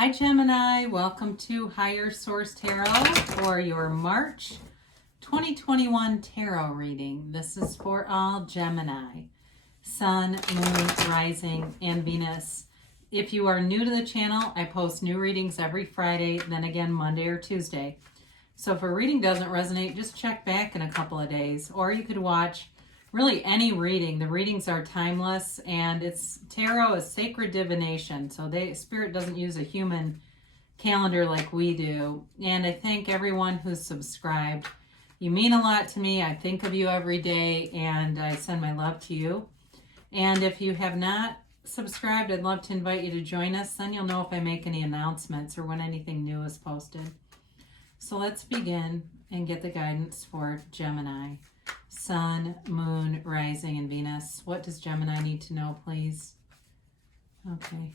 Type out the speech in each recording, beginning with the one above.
Hi Gemini, welcome to Higher Source Tarot for your March 2021 tarot reading. This is for all Gemini, Sun, Moon, Rising, and Venus. If you are new to the channel, I post new readings every Friday, then again Monday or Tuesday. So if a reading doesn't resonate, just check back in a couple of days, or you could watch really any reading. The readings are timeless, and tarot is sacred divination, so Spirit doesn't use a human calendar like we do. And I thank everyone who's subscribed. You mean a lot to me. I think of you every day, and I send my love to you. And if you have not subscribed, I'd love to invite you to join us. Then you'll know if I make any announcements or when anything new is posted. So let's begin and get the guidance for Gemini. Sun, Moon, Rising, and Venus. What does Gemini need to know, please? Okay,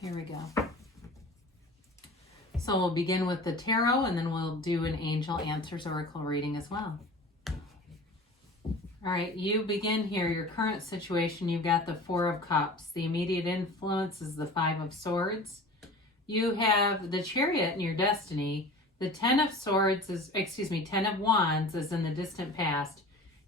here we go. So we'll begin with the tarot, and then we'll do an Angel Answers Oracle reading as well. All right, you begin here. Your current situation, you've got the Four of Cups. The immediate influence is the Five of Swords. You have the Chariot in your destiny. The Ten of Wands is in the distant past.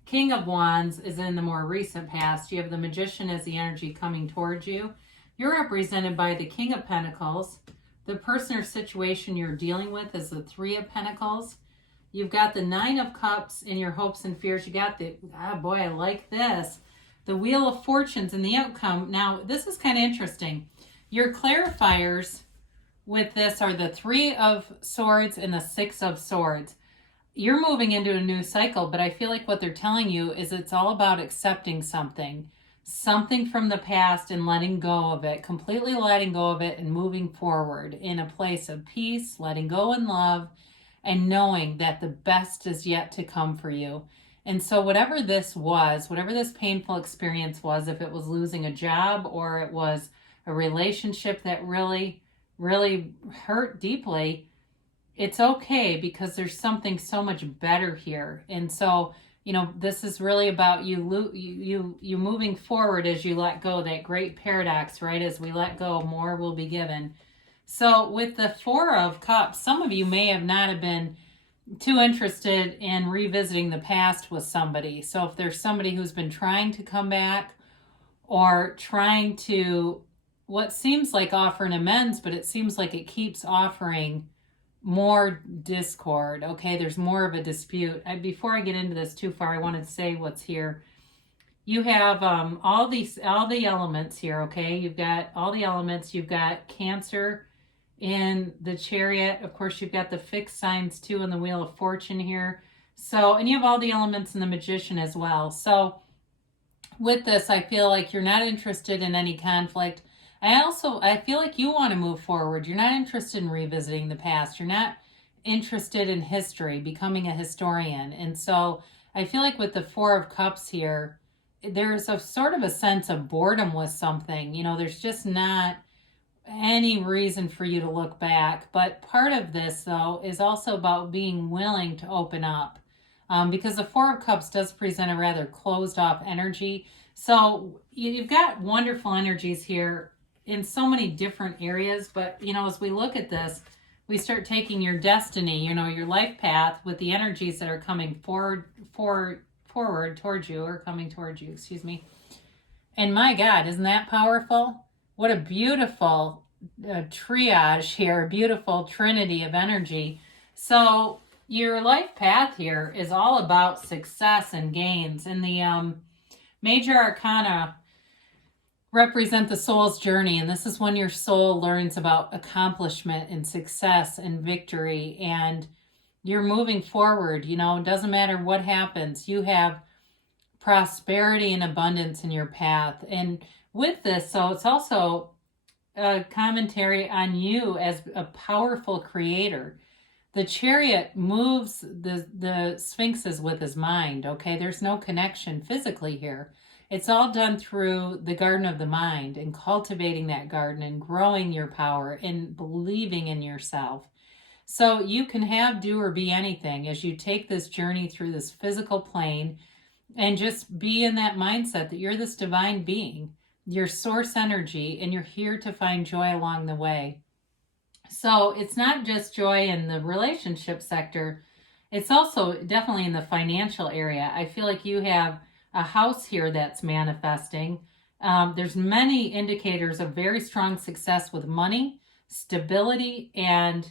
King of Wands is in the more recent past. You have the Magician as the energy coming towards you. You're represented by the King of Pentacles. The person or situation you're dealing with is the Three of Pentacles. You've got the Nine of Cups in your hopes and fears. You got the, boy, I like this. The Wheel of Fortunes and the outcome. Now, this is kind of interesting. Your clarifiers with this are the Three of Swords and the Six of Swords. You're moving into a new cycle, but I feel like what they're telling you is it's all about accepting something from the past and letting go of it, completely letting go of it and moving forward in a place of peace, letting go in love, and knowing that the best is yet to come for you. And so whatever this was, whatever this painful experience was, if it was losing a job or it was a relationship that really hurt deeply, it's okay, because there's something so much better here. And so, this is really about you moving forward as you let go. That great paradox, right? As we let go, more will be given. So with the Four of Cups, some of you may have not have been too interested in revisiting the past with somebody. So if there's somebody who's been trying to come back or trying to what seems like offer an amends, but it seems like it keeps offering more discord. Okay, there's more of a dispute. Before I get into this too far, I wanted to say what's here. You have all the elements here. Okay, you've got all the elements. You've got Cancer in the Chariot. Of course, you've got the fixed signs too in the Wheel of Fortune here. So, and you have all the elements in the Magician as well. So with this, I feel like you're not interested in any conflict. I feel like you want to move forward. You're not interested in revisiting the past. You're not interested in history, becoming a historian. And so I feel like with the Four of Cups here, there's a sort of a sense of boredom with something. There's just not any reason for you to look back. But part of this, though, is also about being willing to open up. Because the Four of Cups does present a rather closed off energy. So you've got wonderful energies here in so many different areas, but as we look at this, we start taking your destiny, your life path with the energies that are coming forward towards you, or coming towards you, excuse me. And my God, isn't that powerful? What a beautiful triage here, a beautiful trinity of energy. So your life path here is all about success and gains. And the major arcana represent the soul's journey, and this is when your soul learns about accomplishment and success and victory, and you're moving forward. It doesn't matter what happens, you have prosperity and abundance in your path. And with this, so it's also a commentary on you as a powerful creator. The Chariot moves the sphinxes with his mind. Okay, there's no connection physically here. It's all done through the garden of the mind, and cultivating that garden and growing your power and believing in yourself. So you can have, do, or be anything as you take this journey through this physical plane, and just be in that mindset that you're this divine being your source energy, and you're here to find joy along the way. So it's not just joy in the relationship sector, it's also definitely in the financial area. I feel like you have a house here that's manifesting. There's many indicators of very strong success with money, stability, and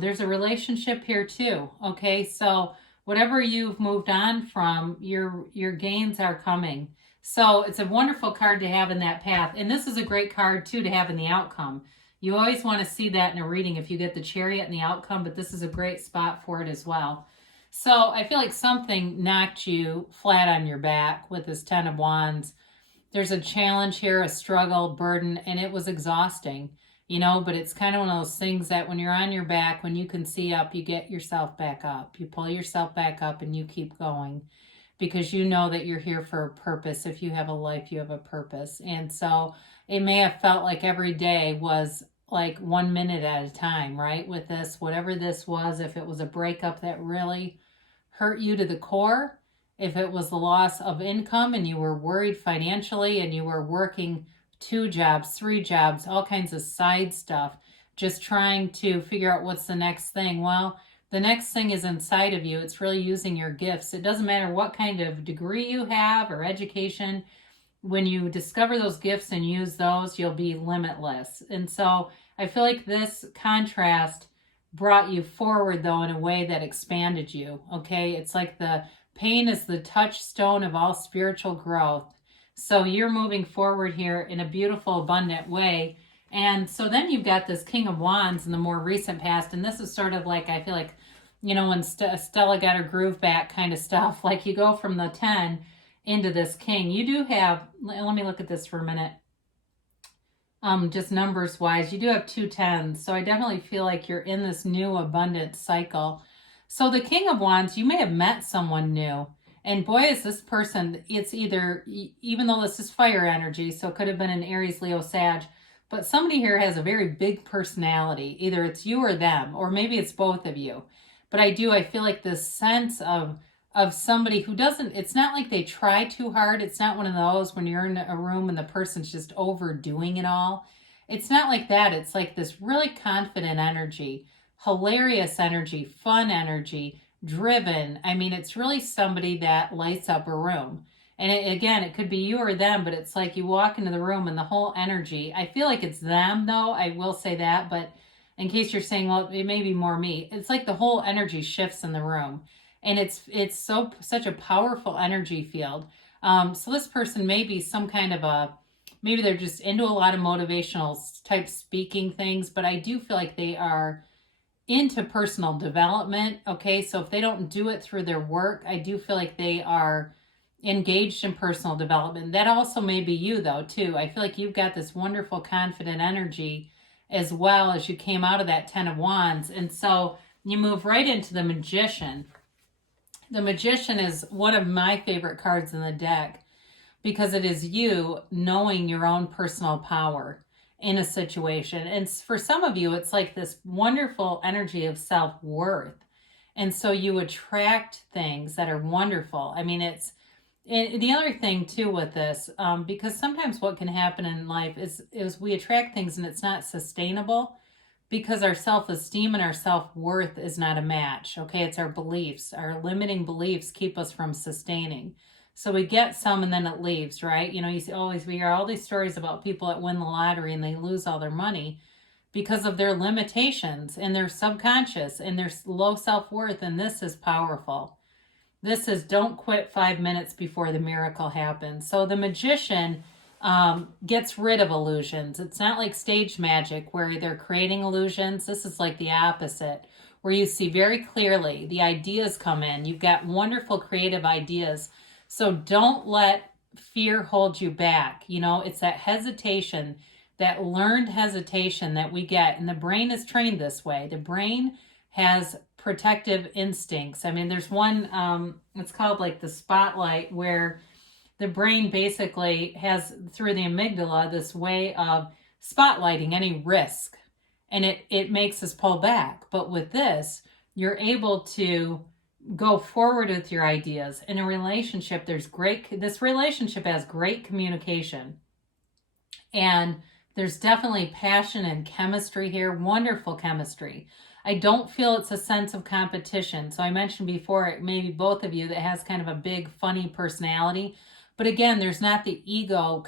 there's a relationship here too. Okay, so whatever you've moved on from, your gains are coming. So it's a wonderful card to have in that path. And this is a great card too to have in the outcome. You always want to see that in a reading if you get the Chariot and the outcome, but this is a great spot for it as well. So I feel like something knocked you flat on your back with this Ten of Wands. There's a challenge here, a struggle, burden, and it was exhausting, but it's kind of one of those things that when you're on your back, when you can see up, you get yourself back up. You pull yourself back up and you keep going because you know that you're here for a purpose. If you have a life, you have a purpose. And so it may have felt like every day was like 1 minute at a time, right? With this, whatever this was, if it was a breakup that really hurt you to the core, if it was the loss of income and you were worried financially and you were working 2 jobs, 3 jobs, all kinds of side stuff, just trying to figure out what's the next thing. Well, the next thing is inside of you. It's really using your gifts. It doesn't matter what kind of degree you have or education. When you discover those gifts and use those, you'll be limitless. And so I feel like this contrast brought you forward, though, in a way that expanded you, okay? It's like the pain is the touchstone of all spiritual growth. So you're moving forward here in a beautiful, abundant way. And so then you've got this King of Wands in the more recent past, and this is sort of like, I feel like, when Stella got her groove back kind of stuff, like you go from the 10 into this King. You do have, let me look at this for a minute. Just numbers wise, you do have 2 10s. So I definitely feel like you're in this new abundant cycle. So the King of Wands, you may have met someone new. And boy, is this person, it's either, even though this is fire energy, so it could have been an Aries, Leo, Sag, but somebody here has a very big personality. Either it's you or them, or maybe it's both of you. But I feel like this sense of somebody who doesn't, it's not like they try too hard. It's not one of those when you're in a room and the person's just overdoing it all. It's not like that. It's like this really confident energy, hilarious energy, fun energy, driven. I mean, it's really somebody that lights up a room. And it could be you or them, but it's like you walk into the room and the whole energy, I feel like it's them though, I will say that, but in case you're saying, well, it may be more me, it's like the whole energy shifts in the room. And it's such a powerful energy field. So this person may be some kind of maybe they're just into a lot of motivational type speaking things, but I do feel like they are into personal development. Okay, so if they don't do it through their work, I do feel like they are engaged in personal development. That also may be you though too. I feel like you've got this wonderful confident energy as well as you came out of that 10 of Wands. And so you move right into the Magician. The Magician is one of my favorite cards in the deck because it is you knowing your own personal power in a situation. And for some of you, it's like this wonderful energy of self-worth. And so you attract things that are wonderful. I mean, it's the other thing too with this, because sometimes what can happen in life is we attract things and it's not sustainable. Because our self-esteem and our self-worth is not a match, okay? It's our beliefs. Our limiting beliefs keep us from sustaining. So we get some and then it leaves, right? You we hear all these stories about people that win the lottery and they lose all their money because of their limitations and their subconscious and their low self-worth, and this is powerful. This is don't quit 5 minutes before the miracle happens. So the Magician gets rid of illusions. It's not like stage magic where they're creating illusions. This is like the opposite, where you see very clearly the ideas come in. You've got wonderful creative ideas. So don't let fear hold you back. It's that hesitation, that learned hesitation that we get. And the brain is trained this way. The brain has protective instincts. I mean, there's one, it's called like the spotlight, where the brain basically has, through the amygdala, this way of spotlighting any risk. And it makes us pull back. But with this, you're able to go forward with your ideas. In a relationship, this relationship has great communication. And there's definitely passion and chemistry here, wonderful chemistry. I don't feel it's a sense of competition. So I mentioned before, maybe both of you that has kind of a big, funny personality. But again, there's not the ego,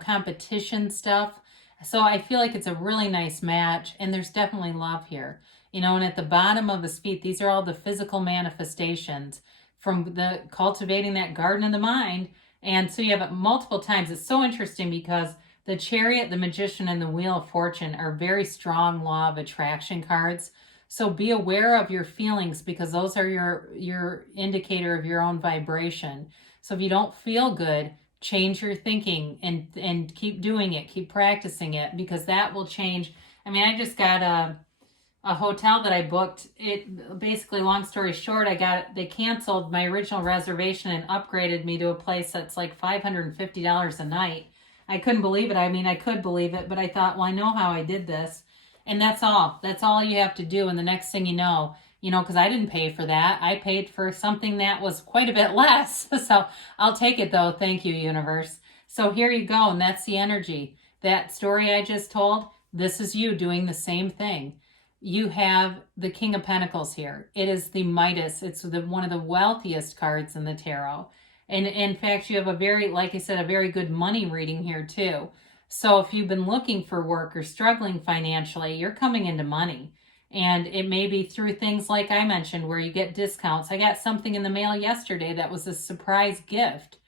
competition stuff. So I feel like it's a really nice match, and there's definitely love here. And at the bottom of his feet, these are all the physical manifestations from the cultivating that garden of the mind. And so you have it multiple times. It's so interesting because the Chariot, the Magician, and the Wheel of Fortune are very strong law of attraction cards. So be aware of your feelings, because those are your indicator of your own vibration. So if you don't feel good, change your thinking and keep doing it, keep practicing it, because that will change. I mean, I just got a hotel that I booked. It basically, long story short, they canceled my original reservation and upgraded me to a place that's like $550 a night. I couldn't believe it. I mean, I could believe it, but I thought, well, I know how I did this. And that's all. That's all you have to do. And the next thing you know, because I didn't pay for that. I paid for something that was quite a bit less. So I'll take it though. Thank you, universe. So here you go. And that's the energy. That story I just told, this is you doing the same thing. You have the King of Pentacles here. It is the Midas. It's one of the wealthiest cards in the tarot. And in fact, you have like I said, a very good money reading here too. So if you've been looking for work or struggling financially, you're coming into money. And it may be through things like I mentioned, where you get discounts. I got something in the mail yesterday that was a surprise gift.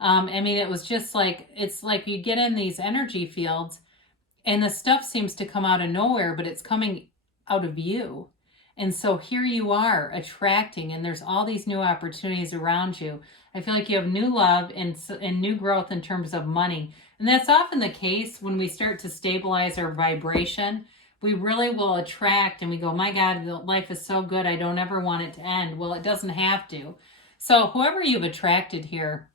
I mean, it was just like, it's like you get in these energy fields and the stuff seems to come out of nowhere, but it's coming out of you. And so here you are attracting, and there's all these new opportunities around you. I feel like you have new love and new growth in terms of money. And that's often the case when we start to stabilize our vibration. We really will attract, and we go, my God, life is so good, I don't ever want it to end. Well, it doesn't have to. So whoever you've attracted here,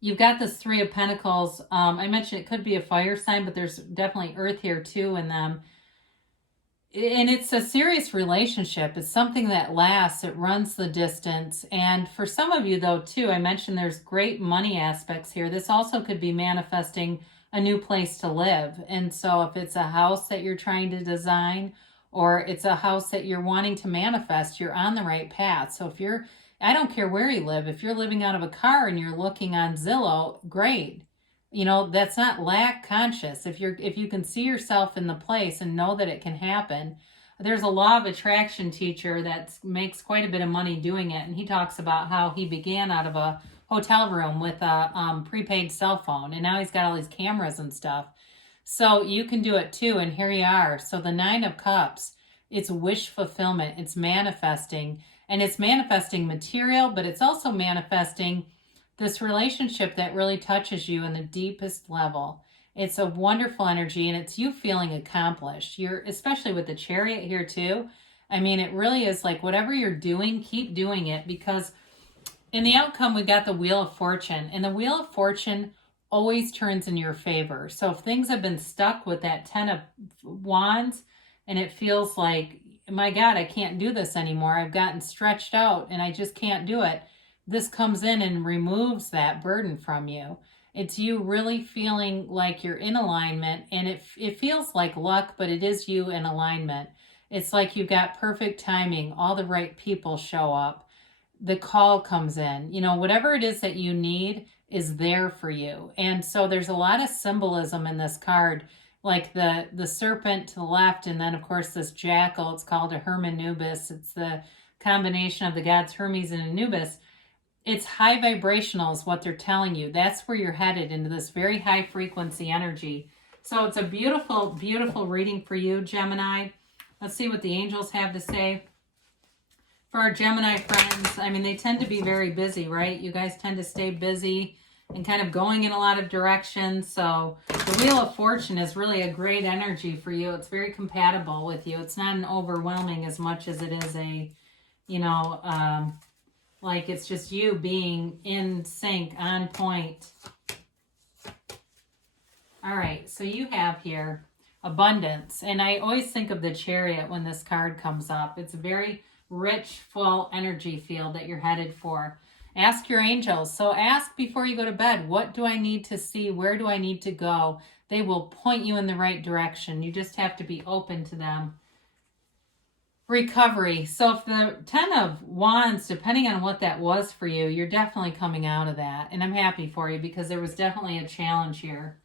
you've got this Three of Pentacles. I mentioned it could be a fire sign, but there's definitely earth here too in them. And it's a serious relationship. It's something that lasts. It runs the distance. And for some of you, though, too, I mentioned there's great money aspects here. This also could be manifesting a new place to live. And so if it's a house that you're trying to design, or it's a house that you're wanting to manifest, you're on the right path. So if I don't care where you live, if you're living out of a car and you're looking on Zillow, great. That's not lack conscious. If you can see yourself in the place and know that it can happen. There's a law of attraction teacher that makes quite a bit of money doing it. And he talks about how he began out of a hotel room with a prepaid cell phone. And now he's got all these cameras and stuff. So you can do it too. And here you are. So the Nine of Cups, it's wish fulfillment. It's manifesting. And it's manifesting material, but it's also manifesting this relationship that really touches you in the deepest level. It's a wonderful energy, and it's you feeling accomplished. Especially with the Chariot here too. I mean, it really is like whatever you're doing, keep doing it, because in the outcome, we got the Wheel of Fortune, and the Wheel of Fortune always turns in your favor. So if things have been stuck with that Ten of Wands, and it feels like, my God, I can't do this anymore. I've gotten stretched out and I just can't do it. This comes in and removes that burden from you. It's you really feeling like you're in alignment, and it feels like luck, but it is you in alignment. It's like you've got perfect timing. All the right people show up. The call comes in. Whatever it is that you need is there for you. And so there's a lot of symbolism in this card, like the serpent to the left, and then of course this jackal. It's called a Hermanubis. It's the combination of the gods Hermes and Anubis. It's high vibrational is what they're telling you. That's where you're headed, into this very high frequency energy. So it's a beautiful, beautiful reading for you, Gemini. Let's see what the angels have to say. For our Gemini friends, I mean, they tend to be very busy, right? You guys tend to stay busy and kind of going in a lot of directions. So the Wheel of Fortune is really a great energy for you. It's very compatible with you. It's not an overwhelming as much as it is a, like it's just you being in sync, on point. All right, so you have here abundance. And I always think of the Chariot when this card comes up. It's a very rich, full energy field that you're headed for. Ask your angels. So ask before you go to bed, what do I need to see? Where do I need to go? They will point you in the right direction. You just have to be open to them. Recovery. So if the 10 of Wands, depending on what that was for you, you're definitely coming out of that. And I'm happy for you because there was definitely a challenge here.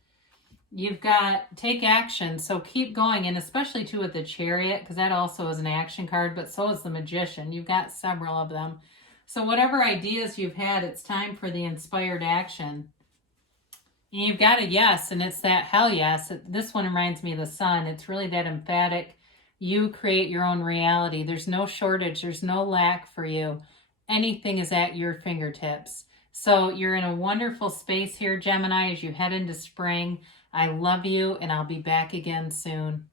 You've got take action. So keep going. And especially too with the Chariot, because that also is an action card, but so is the Magician. You've got several of them. So whatever ideas you've had, it's time for the inspired action. And you've got a yes, and it's that hell yes. This one reminds me of the Sun. It's really that emphatic. You create your own reality. There's no shortage. There's no lack for you. Anything is at your fingertips. So you're in a wonderful space here, Gemini, as you head into spring. I love you, and I'll be back again soon.